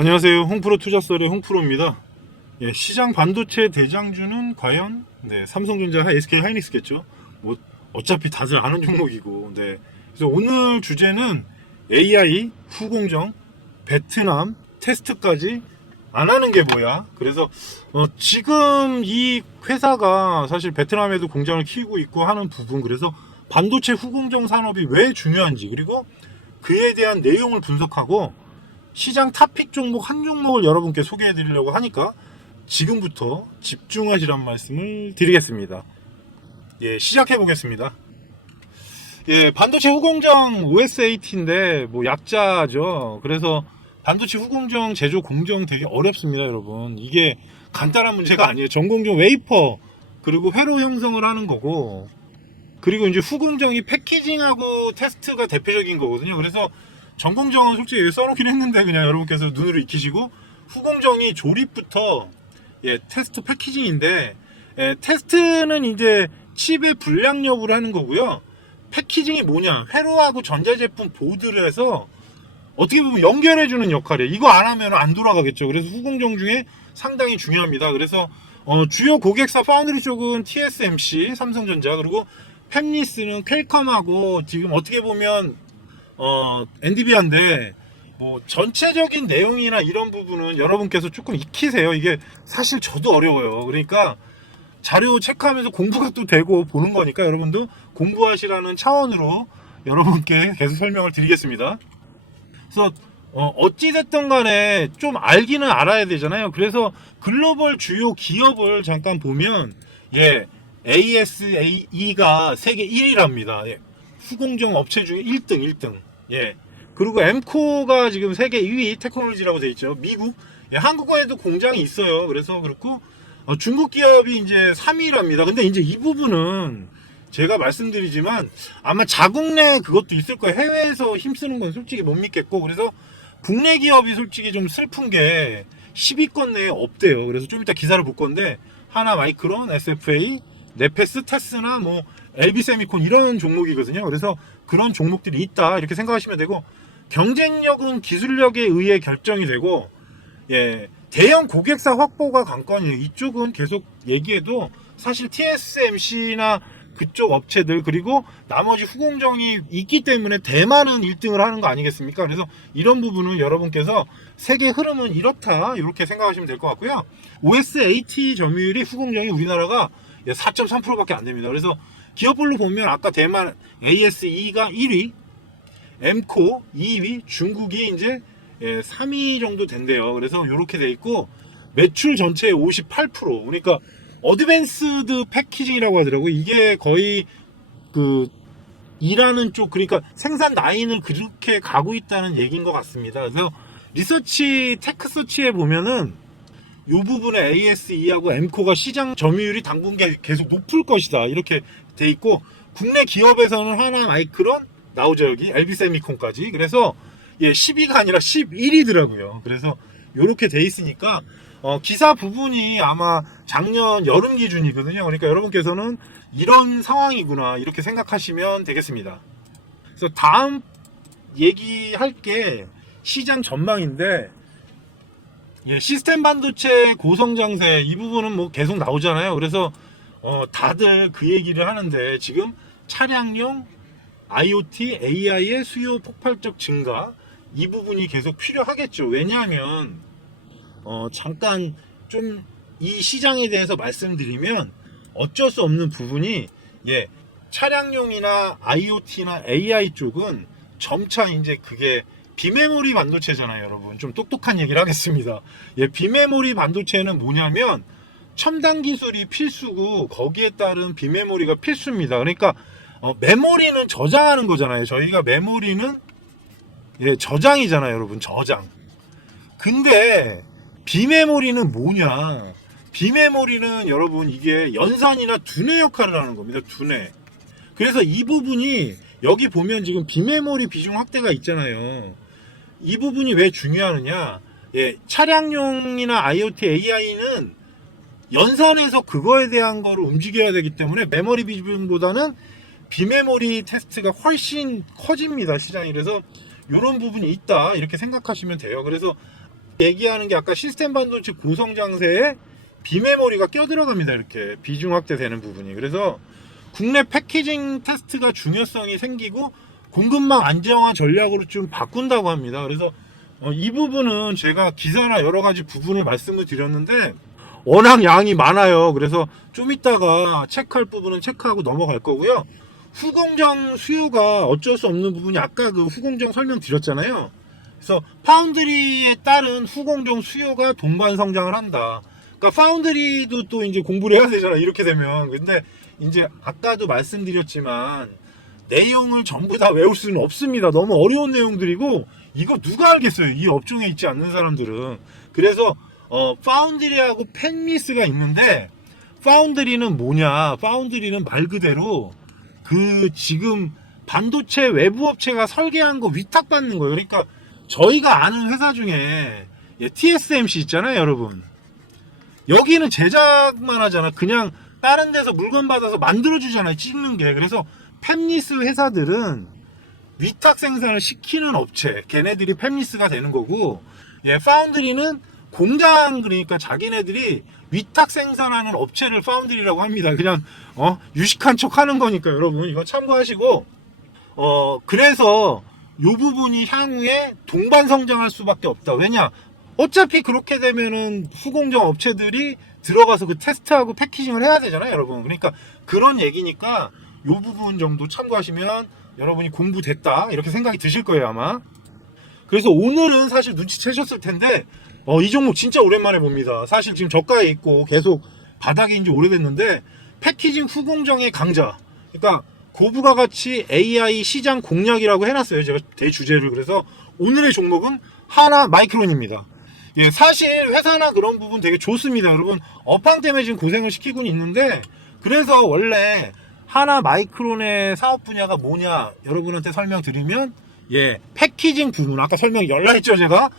안녕하세요. 홍프로 투자설의 홍프로입니다. 시장 반도체 대장주는 과연 삼성전자, SK 하이닉스겠죠. 뭐 어차피 다들 아는 종목이고. 그래서 오늘 주제는 AI, 후공정, 베트남, 테스트까지 안 하는 게 뭐야. 그래서 지금 이 회사가 사실 베트남에도 공장을 키우고 있고 하는 부분, 그래서 반도체 후공정 산업이 왜 중요한지, 그리고 그에 대한 내용을 분석하고 시장 탑픽 종목 한 종목을 여러분께 소개해 드리려고 하니까 지금부터 집중하시란 말씀을 드리겠습니다. 시작해 보겠습니다. 반도체 후공정 OSAT인데 뭐 약자죠. 그래서 반도체 후공정 제조 공정 되게 어렵습니다, 여러분. 이게 간단한 문제가 아니에요. 전공정 웨이퍼 그리고 회로 형성을 하는 거고, 그리고 이제 후공정이 패키징하고 테스트가 대표적인 거거든요. 그래서 전공정은 솔직히 여기 써놓긴 했는데 그냥 여러분께서 눈으로 익히시고, 후공정이 조립부터 테스트 패키징인데, 테스트는 이제 칩의 불량 여부를 하는 거고요. 패키징이 뭐냐, 회로하고 전자제품 보드를 해서 어떻게 보면 연결해주는 역할이에요. 이거 안 하면 안 돌아가겠죠. 그래서 후공정 중에 상당히 중요합니다. 그래서 주요 고객사 파운드리 쪽은 TSMC, 삼성전자, 그리고 팹리스는 퀄컴하고, 지금 어떻게 보면 엔비디아인데, 뭐 전체적인 내용이나 이런 부분은 여러분께서 조금 익히세요. 이게 사실 저도 어려워요. 그러니까 자료 체크하면서 공부가 또 되고 보는 거니까 여러분도 공부하시라는 차원으로 여러분께 계속 설명을 드리겠습니다. 그래서 어찌됐든 간에 좀 알기는 알아야 되잖아요. 그래서 글로벌 주요 기업을 잠깐 보면 ASE가 세계 1위랍니다. 후공정 업체 중에 1등. 그리고 엠코가 지금 세계 2위 테크놀로지라고 되어 있죠. 미국, 한국에도 공장이 있어요. 그래서 그렇고 중국 기업이 이제 3위랍니다. 근데 이제 이 부분은 제가 말씀드리지만 아마 자국 내 그것도 있을 거예요. 해외에서 힘쓰는 건 솔직히 못 믿겠고, 그래서 국내 기업이 솔직히 좀 슬픈 게 10위권 내에 없대요. 그래서 좀 이따 기사를 볼 건데, 하나 마이크론, SFA, 네페스, 테스나, 뭐 LB세미콘 이런 종목이거든요. 그래서 그런 종목들이 있다 이렇게 생각하시면 되고, 경쟁력은 기술력에 의해 결정이 되고, 대형 고객사 확보가 관건이에요. 이쪽은 계속 얘기해도 사실 TSMC나 그쪽 업체들, 그리고 나머지 후공정이 있기 때문에 대만은 1등을 하는 거 아니겠습니까? 그래서 이런 부분은 여러분께서 세계 흐름은 이렇다 이렇게 생각하시면 될 것 같고요. OSAT 점유율이 후공정이 우리나라가 4.3%밖에 안 됩니다. 그래서 기업별로 보면 아까 대만 ASE가 1위, 엠코 2위, 중국이 이제 3위 정도 된대요. 그래서 이렇게 돼 있고, 매출 전체의 58%, 그러니까 어드밴스드 패키징이라고 하더라고요. 이게 거의 그 일하는 쪽, 그러니까 생산 라인을 그렇게 가고 있다는 얘기인 것 같습니다. 그래서 리서치, 테크서치에 보면은 이 부분에 ASE하고 엠코가 시장 점유율이 당분간 계속 높을 것이다 이렇게 돼 있고, 국내 기업에서는 하나 마이크론 나오죠, 여기 LB세미콘까지. 그래서 10위가 아니라 11위더라고요. 그래서 이렇게 돼 있으니까 기사 부분이 아마 작년 여름 기준이거든요. 그러니까 여러분께서는 이런 상황이구나 이렇게 생각하시면 되겠습니다. 그래서 다음 얘기할 게 시장 전망인데, 시스템 반도체 고성장세 이 부분은 뭐 계속 나오잖아요. 그래서 다들 그 얘기를 하는데, 지금 차량용 IoT, AI의 수요 폭발적 증가, 이 부분이 계속 필요하겠죠. 왜냐하면 잠깐 좀 이 시장에 대해서 말씀드리면 어쩔 수 없는 부분이, 차량용이나 IoT나 AI 쪽은 점차 이제 그게 비메모리 반도체잖아요, 여러분. 좀 똑똑한 얘기를 하겠습니다. 비메모리 반도체는 뭐냐면 첨단 기술이 필수고 거기에 따른 비메모리가 필수입니다. 그러니까 메모리는 저장하는 거잖아요. 저희가 메모리는 저장이잖아요, 여러분. 저장. 근데 비메모리는 뭐냐? 비메모리는 여러분 이게 연산이나 두뇌 역할을 하는 겁니다. 두뇌. 그래서 이 부분이 여기 보면 지금 비메모리 비중 확대가 있잖아요. 이 부분이 왜 중요하느냐? 차량용이나 IoT, AI는 연산해서 그거에 대한 거를 움직여야 되기 때문에 메모리 비중보다는 비메모리 테스트가 훨씬 커집니다, 시장이. 그래서 이런 부분이 있다 이렇게 생각하시면 돼요. 그래서 얘기하는 게 아까 시스템 반도체 고성장세에 비메모리가 껴들어갑니다. 이렇게 비중 확대되는 부분이. 그래서 국내 패키징 테스트가 중요성이 생기고 공급망 안정화 전략으로 좀 바꾼다고 합니다. 그래서 이 부분은 제가 기사나 여러 가지 부분을 말씀을 드렸는데 워낙 양이 많아요. 그래서 좀 이따가 체크할 부분은 체크하고 넘어갈 거고요. 후공정 수요가 어쩔 수 없는 부분이 아까 그 후공정 설명드렸잖아요. 그래서 파운드리에 따른 후공정 수요가 동반 성장을 한다. 그러니까 파운드리도 또 이제 공부를 해야 되잖아. 이렇게 되면. 근데 이제 아까도 말씀드렸지만 내용을 전부 다 외울 수는 없습니다. 너무 어려운 내용들이고 이거 누가 알겠어요. 이 업종에 있지 않는 사람들은. 그래서 파운드리하고 펜미스가 있는데 파운드리는 뭐냐? 파운드리는 말 그대로 그 지금 반도체 외부 업체가 설계한 거 위탁받는 거예요. 그러니까 저희가 아는 회사 중에 TSMC 있잖아요, 여러분. 여기는 제작만 하잖아. 그냥 다른 데서 물건 받아서 만들어주잖아요, 찍는 게. 그래서 팹리스 회사들은 위탁 생산을 시키는 업체, 걔네들이 팹리스가 되는 거고, 파운드리는 공장, 그러니까 자기네들이 위탁 생산하는 업체를 파운드리라고 합니다. 그냥 유식한 척 하는 거니까 여러분 이거 참고하시고, 그래서 요 부분이 향후에 동반 성장할 수밖에 없다. 왜냐? 어차피 그렇게 되면은 후공정 업체들이 들어가서 그 테스트하고 패키징을 해야 되잖아요, 여러분. 그러니까 그런 얘기니까 요 부분 정도 참고하시면 여러분이 공부됐다 이렇게 생각이 드실 거예요, 아마. 그래서 오늘은 사실 눈치채셨을 텐데 이 종목 진짜 오랜만에 봅니다. 사실 지금 저가에 있고 계속 바닥에 인지 오래됐는데 패키징 후공정의 강자. 그러니까 고부가 가치 AI 시장 공략이라고 해놨어요, 제가 대주제를. 그래서 오늘의 종목은 하나 마이크론입니다. 사실 회사나 그런 부분 되게 좋습니다, 여러분. 업황 때문에 지금 고생을 시키고 있는데, 그래서 원래 하나 마이크론의 사업 분야가 뭐냐 여러분한테 설명드리면 패키징 부분, 아까 설명 열라했죠 제가.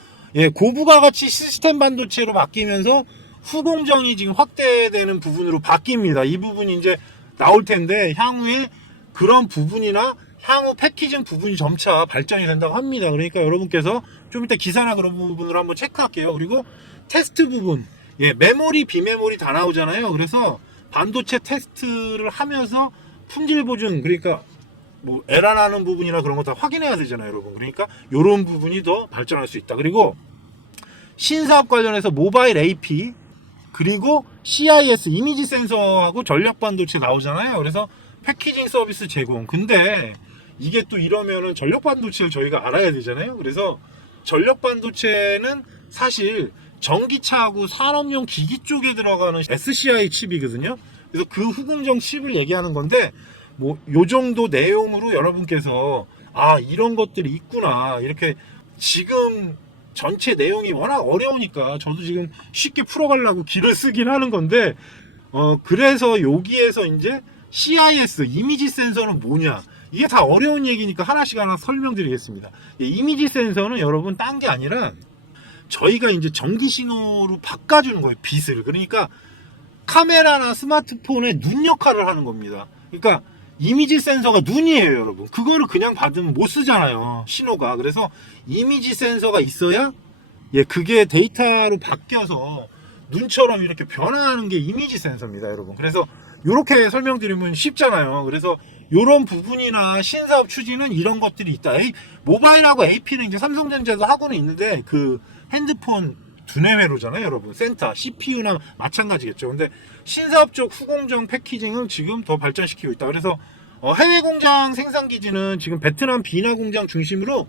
고부가 가치 시스템 반도체로 바뀌면서 후공정이 지금 확대되는 부분으로 바뀝니다. 이 부분이 이제 나올 텐데 향후에 그런 부분이나 향후 패키징 부분이 점차 발전이 된다고 합니다. 그러니까 여러분께서 좀 이따 기사나 그런 부분으로 한번 체크할게요. 그리고 테스트 부분, 메모리, 비메모리 다 나오잖아요. 그래서 반도체 테스트를 하면서 품질 보증, 그러니까 뭐 에러 나는 부분이나 그런 거 다 확인해야 되잖아요, 여러분. 그러니까 이런 부분이 더 발전할 수 있다. 그리고 신사업 관련해서 모바일 AP, 그리고 CIS 이미지 센서하고 전력 반도체 나오잖아요. 그래서 패키징 서비스 제공. 근데 이게 또 이러면은 전력 반도체를 저희가 알아야 되잖아요. 그래서 전력 반도체는 사실 전기차하고 산업용 기기 쪽에 들어가는 SCI 칩이거든요. 그래서 그 후공정 칩을 얘기하는 건데, 뭐 요 정도 내용으로 여러분께서 이런 것들이 있구나, 이렇게. 지금 전체 내용이 워낙 어려우니까 저도 지금 쉽게 풀어가려고 길을 쓰긴 하는 건데, 그래서 여기에서 이제 CIS 이미지 센서는 뭐냐, 이게 다 어려운 얘기니까 하나씩 하나 설명드리겠습니다. 이미지 센서는 여러분 딴 게 아니라 저희가 이제 전기 신호로 바꿔주는 거예요, 빛을. 그러니까 카메라나 스마트폰의 눈 역할을 하는 겁니다. 그러니까 이미지 센서가 눈이에요, 여러분. 그거를 그냥 받으면 못 쓰잖아요, 신호가. 그래서 이미지 센서가 있어야 그게 데이터로 바뀌어서 눈처럼 이렇게 변화하는 게 이미지 센서입니다, 여러분. 그래서 이렇게 설명드리면 쉽잖아요. 그래서 이런 부분이나 신사업 추진은 이런 것들이 있다. 모바일하고 AP는 이제 삼성전자도 하고는 있는데, 그 핸드폰 두뇌회로잖아요, 여러분. 센터, CPU나 마찬가지겠죠. 근데 신사업 쪽 후공정 패키징을 지금 더 발전시키고 있다. 그래서 해외 공장 생산 기지는 지금 베트남 비나 공장 중심으로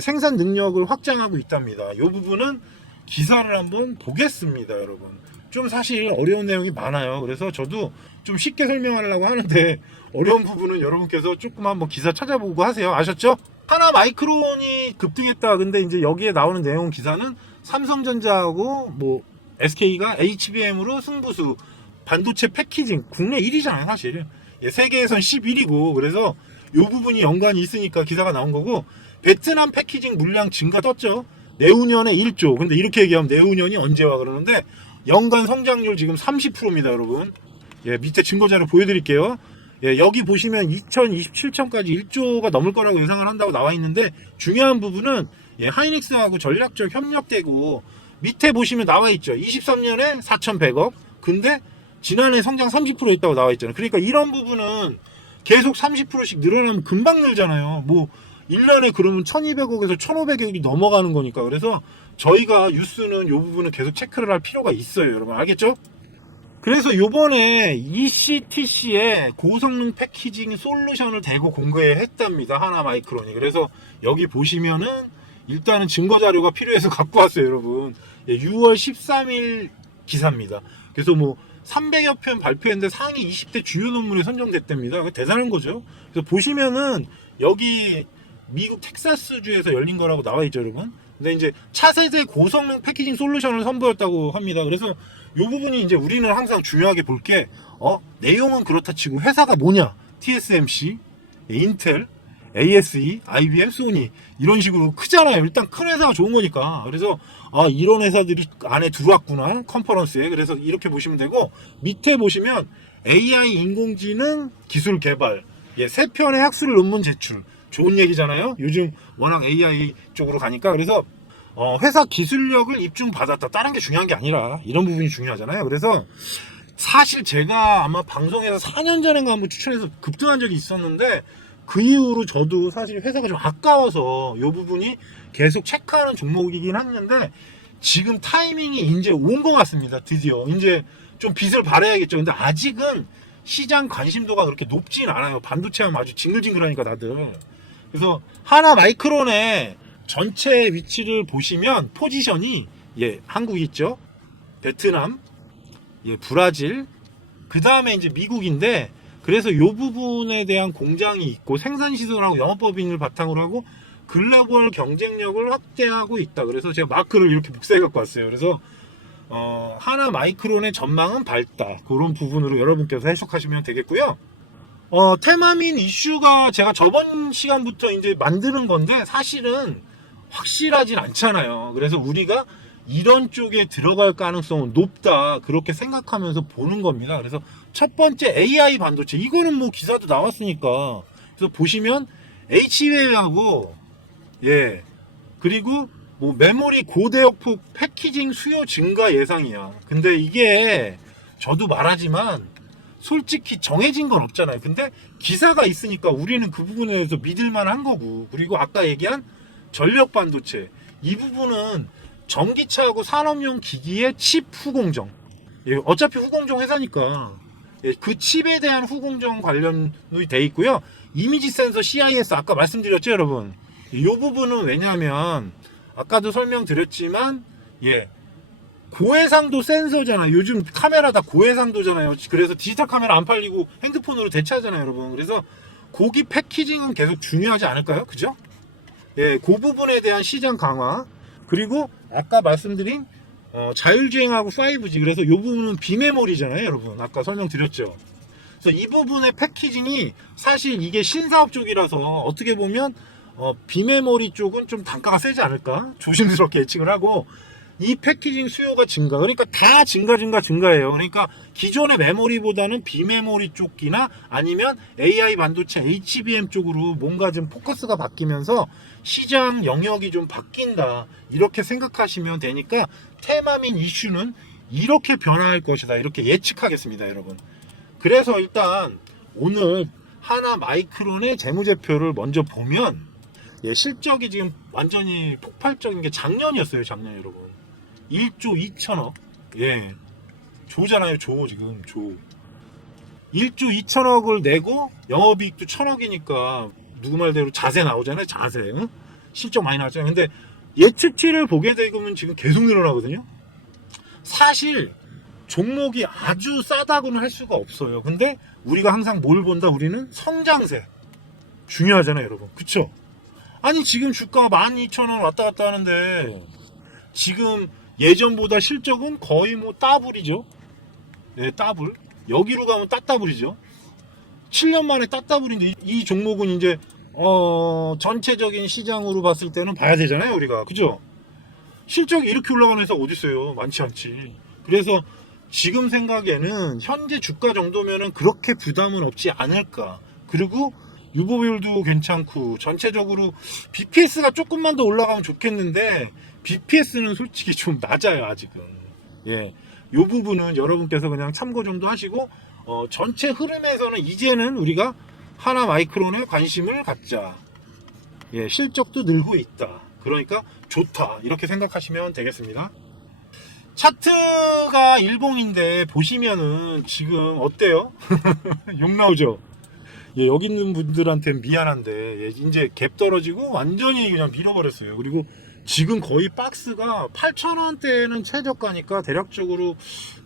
생산 능력을 확장하고 있답니다. 이 부분은 기사를 한번 보겠습니다, 여러분. 좀 사실 어려운 내용이 많아요. 그래서 저도 좀 쉽게 설명하려고 하는데 어려운 부분은 여러분께서 조금 한번 기사 찾아보고 하세요. 아셨죠? 하나 마이크론이 급등했다. 근데 이제 여기에 나오는 내용 기사는 삼성전자하고 뭐 SK가 HBM으로 승부수, 반도체 패키징 국내 1위잖아요, 사실. 세계에선 11위고. 그래서 이 부분이 연관이 있으니까 기사가 나온 거고, 베트남 패키징 물량 증가 떴죠. 내후년에 1조. 근데 이렇게 얘기하면 내후년이 언제 와 그러는데, 연간 성장률 지금 30%입니다, 여러분. 밑에 증거자료 보여드릴게요. 여기 보시면 2027년까지 1조가 넘을 거라고 예상을 한다고 나와 있는데, 중요한 부분은 하이닉스하고 전략적 협력되고 밑에 보시면 나와 있죠. 23년에 4,100억. 근데 지난해 성장 30% 있다고 나와 있잖아요. 그러니까 이런 부분은 계속 30%씩 늘어나면 금방 늘잖아요. 뭐 1년에 그러면 1,200억에서 1,500억이 넘어가는 거니까. 그래서 저희가 뉴스는 이 부분은 계속 체크를 할 필요가 있어요. 여러분 알겠죠? 그래서 요번에 ECTC에 고성능 패키징 솔루션을 대고 공개했답니다. 하나마이크론이. 그래서 여기 보시면은 일단은 증거 자료가 필요해서 갖고 왔어요, 여러분. 6월 13일 기사입니다. 그래서 뭐 300여 편 발표했는데 상위 20대 주요 논문에 선정됐답니다. 대단한 거죠. 그래서 보시면은 여기 미국 텍사스주에서 열린 거라고 나와 있죠, 여러분. 근데 이제 차세대 고성능 패키징 솔루션을 선보였다고 합니다. 그래서 이 부분이 이제 우리는 항상 중요하게 볼 게, 내용은 그렇다 치고 회사가 뭐냐? TSMC, 인텔, ASE, IBM, 소니 이런 식으로 크잖아요. 일단 큰 회사가 좋은 거니까. 그래서 이런 회사들이 안에 들어왔구나, 컨퍼런스에. 그래서 이렇게 보시면 되고, 밑에 보시면 AI 인공지능 기술 개발, 3편의 학술 논문 제출. 좋은 얘기잖아요. 요즘 워낙 AI 쪽으로 가니까. 그래서 회사 기술력을 입증받았다. 다른 게 중요한 게 아니라 이런 부분이 중요하잖아요. 그래서 사실 제가 아마 방송에서 4년 전인가 한번 추천해서 급등한 적이 있었는데, 그 이후로 저도 사실 회사가 좀 아까워서 이 부분이 계속 체크하는 종목이긴 했는데, 지금 타이밍이 이제 온 것 같습니다. 드디어 이제 좀 빛을 발해야겠죠. 근데 아직은 시장 관심도가 그렇게 높진 않아요. 반도체 하면 아주 징글징글하니까 다들. 그래서 하나마이크론의 전체 위치를 보시면 포지션이 한국이 있죠, 베트남, 브라질, 그 다음에 이제 미국인데, 그래서 이 부분에 대한 공장이 있고 생산 시설하고 영업법인을 바탕으로 하고 글로벌 경쟁력을 확대하고 있다. 그래서 제가 마크를 이렇게 복사해 갖고 왔어요. 그래서 하나마이크론의 전망은 밝다. 그런 부분으로 여러분께서 해석하시면 되겠고요. 테마민 이슈가 제가 저번 시간부터 이제 만드는 건데 사실은 확실하진 않잖아요. 그래서 우리가 이런 쪽에 들어갈 가능성은 높다, 그렇게 생각하면서 보는 겁니다. 그래서 첫 번째 AI 반도체, 이거는 뭐 기사도 나왔으니까. 그래서 보시면 HVA하고 그리고 뭐 메모리 고대역폭 패키징 수요 증가 예상이야. 근데 이게 저도 말하지만 솔직히 정해진 건 없잖아요. 근데 기사가 있으니까 우리는 그 부분에 대해서 믿을만 한 거고. 그리고 아까 얘기한 전력 반도체, 이 부분은 전기차하고 산업용 기기의 칩 후공정, 어차피 후공정 회사니까 그 칩에 대한 후공정 관련이 돼 있고요. 이미지 센서 CIS 아까 말씀드렸죠, 여러분. 이 부분은 왜냐하면 아까도 설명드렸지만 고해상도 센서잖아요. 요즘 카메라 다 고해상도잖아요. 그래서 디지털 카메라 안 팔리고 핸드폰으로 대체하잖아요, 여러분. 그래서 고기 패키징은 계속 중요하지 않을까요? 그죠? 그 부분에 대한 시장 강화, 그리고 아까 말씀드린 자율주행하고 5G, 그래서 이 부분은 비메모리잖아요, 여러분. 아까 설명드렸죠. 그래서 이 부분의 패키징이 사실 이게 신사업 쪽이라서 어떻게 보면 비메모리 쪽은 좀 단가가 세지 않을까 조심스럽게 예측을 하고, 이 패키징 수요가 증가, 그러니까 다 증가예요. 그러니까 기존의 메모리보다는 비메모리 쪽이나 아니면 AI 반도체 HBM 쪽으로 뭔가 좀 포커스가 바뀌면서 시장 영역이 좀 바뀐다, 이렇게 생각하시면 되니까 테마민 이슈는 이렇게 변화할 것이다, 이렇게 예측하겠습니다, 여러분. 그래서 일단 오늘 하나마이크론의 재무제표를 먼저 보면 실적이 지금 완전히 폭발적인 게 작년이었어요. 작년, 여러분. 1조 2천억. 조잖아요. 지금 조. 1조 2천억을 내고 영업이익도 1,000억이니까 누구 말대로 자세 나오잖아요. 자세. 응? 실적 많이 나왔잖아요. 근데 예측치를 보게 되면 지금 계속 늘어나거든요. 사실 종목이 아주 싸다고는 할 수가 없어요. 근데 우리가 항상 뭘 본다? 우리는 성장세. 중요하잖아요, 여러분. 그쵸? 아니 지금 주가 12,000원 왔다 갔다 하는데 지금 예전보다 실적은 거의 뭐 따블이죠. 따블. 여기로 가면 따따블이죠. 7년 만에 따따블인데 이 종목은 이제 전체적인 시장으로 봤을 때는 봐야 되잖아요, 우리가. 그죠? 실적이 이렇게 올라가는 회사가 어디 있어요? 많지 않지. 그래서 지금 생각에는 현재 주가 정도면은 그렇게 부담은 없지 않을까. 그리고 유보율도 괜찮고 전체적으로 BPS가 조금만 더 올라가면 좋겠는데 BPS는 솔직히 좀 낮아요 아직은. 예, 요 부분은 여러분께서 그냥 참고 정도 하시고 전체 흐름에서는 이제는 우리가 하나 마이크론에 관심을 갖자. 예, 실적도 늘고 있다. 그러니까 좋다. 이렇게 생각하시면 되겠습니다. 차트가 일봉인데 보시면은 지금 어때요? 욕 나오죠? 예, 여기 있는 분들한테는 미안한데 예, 이제 갭 떨어지고 완전히 그냥 밀어버렸어요. 그리고 지금 거의 박스가 8,000원대는 최저가니까 대략적으로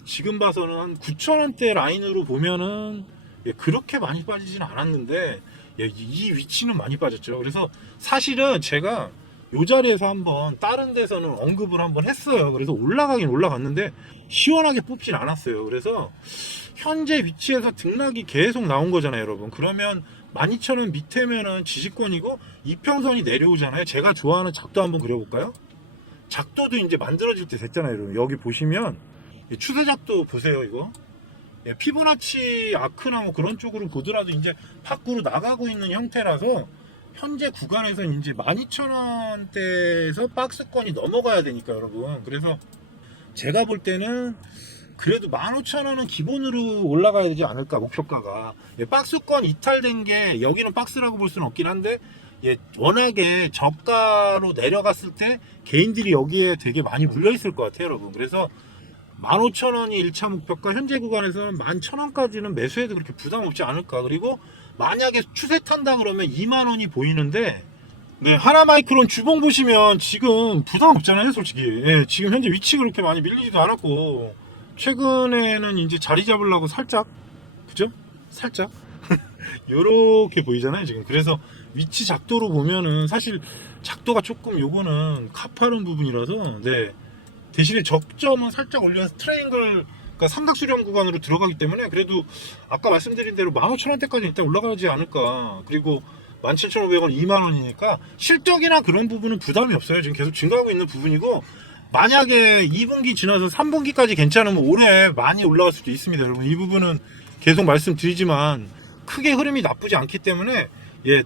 지금 봐서는 한 9,000원대 라인으로 보면은 예, 그렇게 많이 빠지진 않았는데 예, 이 위치는 많이 빠졌죠. 그래서 사실은 제가 이 자리에서 한번 다른 데서는 언급을 한번 했어요. 그래서 올라가긴 올라갔는데 시원하게 뽑진 않았어요. 그래서 현재 위치에서 등락이 계속 나온 거잖아요, 여러분. 그러면 12,000원 밑에면은 지지권이고 이평선이 내려오잖아요. 제가 좋아하는 작도 한번 그려볼까요? 작도도 이제 만들어질 때 됐잖아요, 여러분. 여기 보시면 추세 작도 보세요, 이거. 예, 피보나치 아크나 뭐 그런 쪽으로 보더라도 이제 밖으로 나가고 있는 형태라서 현재 구간에서 이제 12,000원대에서 박스권이 넘어가야 되니까 여러분. 그래서 제가 볼 때는 그래도 15,000원은 기본으로 올라가야 되지 않을까 목표가가. 예, 박스권 이탈된 게 여기는 박스라고 볼 수는 없긴 한데 예, 워낙에 저가로 내려갔을 때 개인들이 여기에 되게 많이 물려 있을 것 같아요 여러분. 그래서 15,000원이 1차 목표가, 현재 구간에서는 11,000원까지는 매수해도 그렇게 부담 없지 않을까. 그리고 만약에 추세 탄다 그러면 2만원이 보이는데 네, 하나마이크론 주봉 보시면 지금 부담 없잖아요 솔직히. 예, 지금 현재 위치 그렇게 많이 밀리지도 않았고 최근에는 이제 자리 잡으려고 살짝, 그죠? 살짝 요렇게 보이잖아요 지금. 그래서 위치 작도로 보면은 사실 작도가 조금 요거는 가파른 부분이라서 네, 대신에 적점은 살짝 올려서 트라이앵글, 그러니까 삼각수렴 구간으로 들어가기 때문에 그래도 아까 말씀드린 대로 15,000원대까지 일단 올라가지 않을까. 그리고 17,500원 2만원이니까 실적이나 그런 부분은 부담이 없어요. 지금 계속 증가하고 있는 부분이고 만약에 2분기 지나서 3분기까지 괜찮으면 올해 많이 올라갈 수도 있습니다 여러분. 이 부분은 계속 말씀드리지만 크게 흐름이 나쁘지 않기 때문에 예,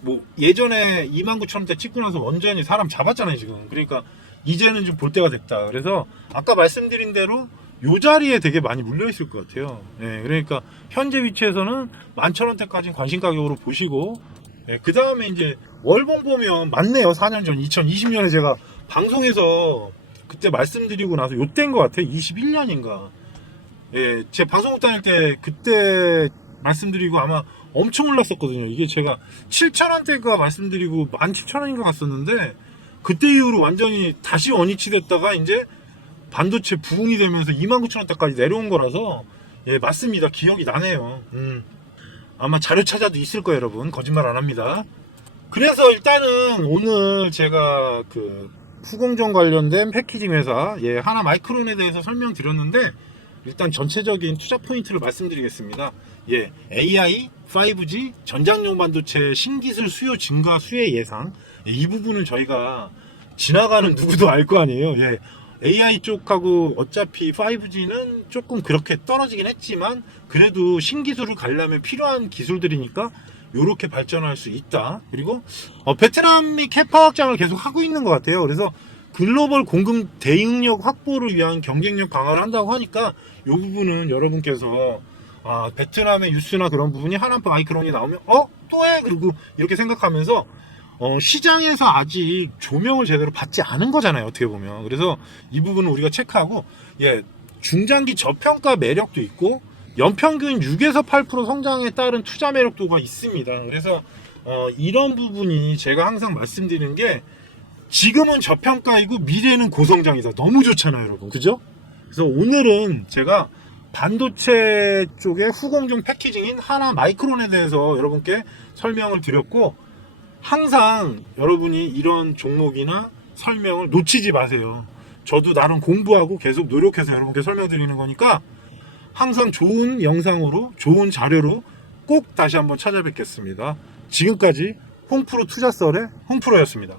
뭐 예전에 29,000원대 찍고 나서 완전히 사람 잡았잖아요 지금. 그러니까 이제는 좀 볼 때가 됐다. 그래서 아까 말씀드린 대로 요 자리에 되게 많이 물려 있을 것 같아요. 예, 그러니까 현재 위치에서는 11,000원대까지 관심 가격으로 보시고 예, 그 다음에 이제 월봉 보면 맞네요. 4년 전 2020년에 제가 방송에서 그때 말씀드리고 나서 요때인 것 같아요. 21년인가. 예, 제 방송국 다닐 때 그때 말씀드리고 아마 엄청 올랐었거든요. 이게 제가 7,000원대가 말씀드리고 17,000원인가 갔었는데 그때 이후로 완전히 다시 원위치 됐다가 이제 반도체 부흥이 되면서 29,000원대까지 내려온 거라서 예, 맞습니다. 기억이 나네요. 아마 자료 찾아도 있을 거예요 여러분. 거짓말 안 합니다. 그래서 일단은 오늘 제가 그 후공정 관련된 패키징 회사 예, 하나 마이크론에 대해서 설명드렸는데 일단 전체적인 투자 포인트를 말씀드리겠습니다. 예, AI, 5G, 전장용 반도체 신기술 수요 증가 수혜 예상 예, 이 부분은 저희가 지나가는 누구도 알 거 아니에요. 예, AI 쪽하고 어차피 5G는 조금 그렇게 떨어지긴 했지만 그래도 신기술을 가려면 필요한 기술들이니까 요렇게 발전할 수 있다. 그리고 베트남이 캐파 확장을 계속 하고 있는 것 같아요. 그래서 글로벌 공급 대응력 확보를 위한 경쟁력 강화를 한다고 하니까 요 부분은 여러분께서 베트남의 뉴스나 그런 부분이 하나 마이크론이 나오면 또 해? 그리고 이렇게 생각하면서 시장에서 아직 조명을 제대로 받지 않은 거잖아요 어떻게 보면. 그래서 이 부분은 우리가 체크하고 예, 중장기 저평가 매력도 있고 연평균 6에서 8% 성장에 따른 투자 매력도가 있습니다. 그래서 이런 부분이 제가 항상 말씀드리는 게 지금은 저평가이고 미래는 고성장이다. 너무 좋잖아요 여러분. 그죠? 그래서 오늘은 제가 반도체 쪽의 후공정 패키징인 하나 마이크론에 대해서 여러분께 설명을 드렸고 항상 여러분이 이런 종목이나 설명을 놓치지 마세요. 저도 나름 공부하고 계속 노력해서 여러분께 설명드리는 거니까 항상 좋은 영상으로 좋은 자료로 꼭 다시 한번 찾아뵙겠습니다. 지금까지 홍프로 투자썰의 홍프로였습니다.